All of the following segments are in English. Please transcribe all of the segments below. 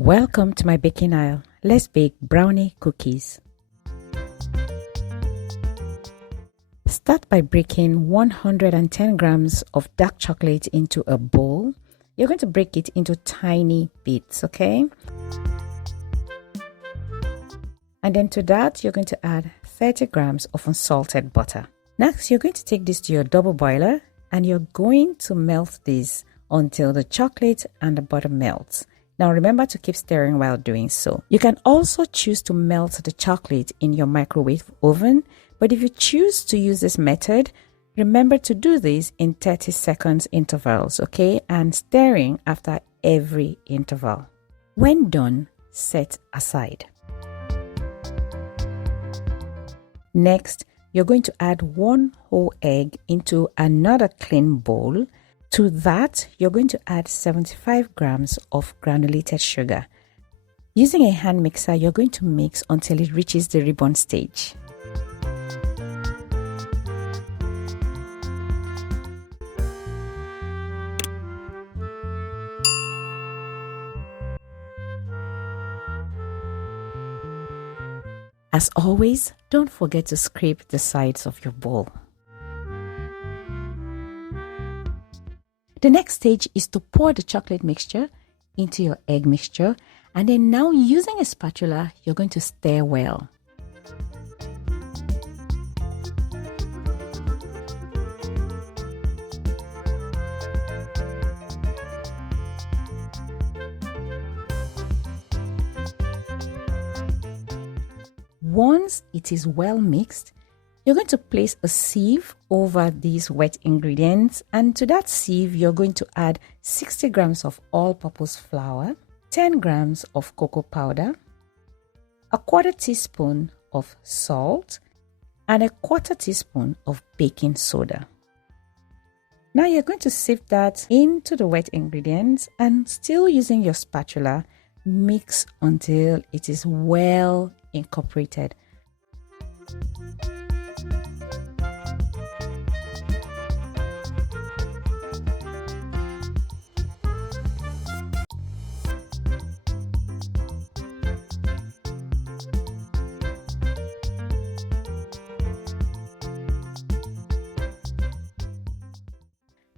Welcome to my baking aisle. Let's bake brownie cookies. Start by breaking 110 grams of dark chocolate into a bowl. You're going to break it into tiny bits, okay? And then to that, you're going to add 30 grams of unsalted butter. Next, you're going to take this to your double boiler and you're going to melt this until the chocolate and the butter melts. Now remember to keep stirring while doing so. You can also choose to melt the chocolate in your microwave oven, but if you choose to use this method, remember to do this in 30 seconds intervals, okay? And stirring after every interval. When done, set aside. Next, you're going to add 1 whole egg into another clean bowl. To that, you're going to add 75 grams of granulated sugar. Using a hand mixer, you're going to mix until it reaches the ribbon stage. As always, don't forget to scrape the sides of your bowl. The next stage is to pour the chocolate mixture into your egg mixture, and then now using a spatula, you're going to stir well. Once it is well mixed, you're going to place a sieve over these wet ingredients, and to that sieve you're going to add 60 grams of all-purpose flour, 10 grams of cocoa powder, a 1/4 teaspoon of salt, and a 1/4 teaspoon of baking soda. Now you're going to sift that into the wet ingredients and, still using your spatula, mix until it is well incorporated.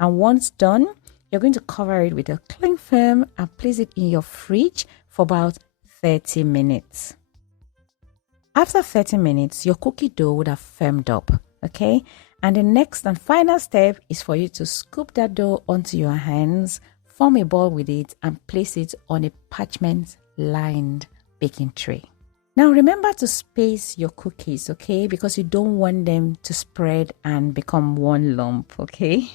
And once done, you're going to cover it with a cling film and place it in your fridge for about 30 minutes. After 30 minutes, your cookie dough would have firmed up, okay? And the next and final step is for you to scoop that dough onto your hands, form a ball with it, and place it on a parchment-lined baking tray. Now remember to space your cookies, okay? Because you don't want them to spread and become one lump, okay?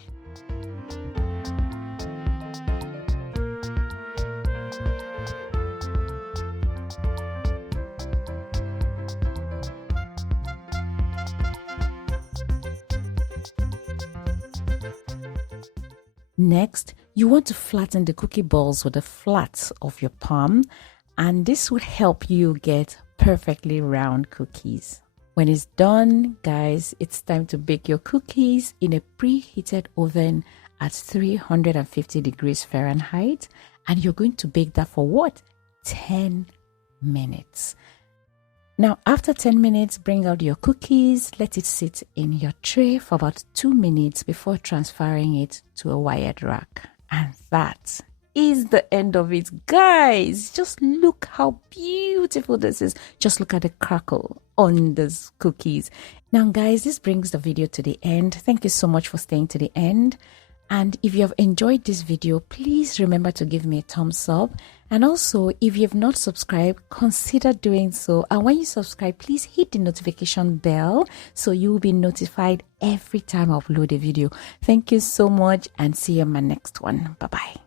Next, you want to flatten the cookie balls with the flats of your palm, and this would help you get perfectly round cookies. When it's done, guys, it's time to bake your cookies in a preheated oven at 350 degrees Fahrenheit, and you're going to bake that for what? 10 minutes. Now, after 10 minutes, bring out your cookies, let it sit in your tray for about 2 minutes before transferring it to a wired rack. And that is the end of it, guys. Just look how beautiful this is. Just look at the crackle on these cookies. Now, guys, this brings the video to the end. Thank you so much for staying to the end. And if you have enjoyed this video, please remember to give me a thumbs up. And also, if you have not subscribed, consider doing so. And when you subscribe, please hit the notification bell so you will be notified every time I upload a video. Thank you so much and see you in my next one. Bye-bye.